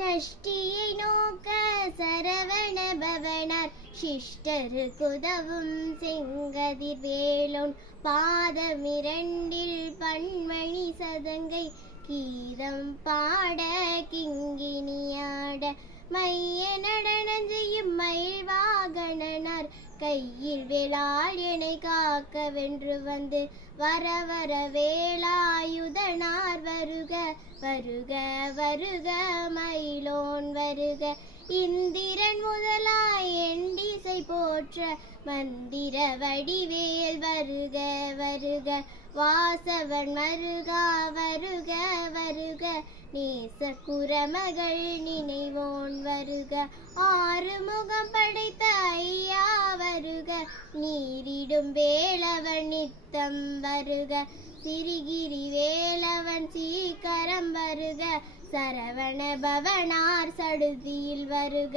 ஷஷ்டியை நோக்க சரவண பவனார் சிஷ்டருக்குதவும் செங்கதிர் வேலோன் பாதமிரண்டில் பன்மணி சதங்கை கீதம் பாட கிங்கினியாட மைய நடனஞ்செய்யும் மயில் வாகனனார் கையில் வேளாள் என்னை காக்க வென்று வந்து வர வர வேலாயுதனார் வருக வருக வருக மயிலோன் வருக இந்திரன் முதலாய் எண்டிசை போற்ற மந்திர வடிவேல் வருக வருக வாசவன் மருகா வருக வருக நேச குரமகள் நினைவோன் வருக ஆறுமுகம் படைத்த ஐயா வருக நீரிடும் வேலவன் நித்தம் வருக சிறிகிரி வேலவன் சீக்கரம் வருக சரவண பவனார் சடுதியில் வருக.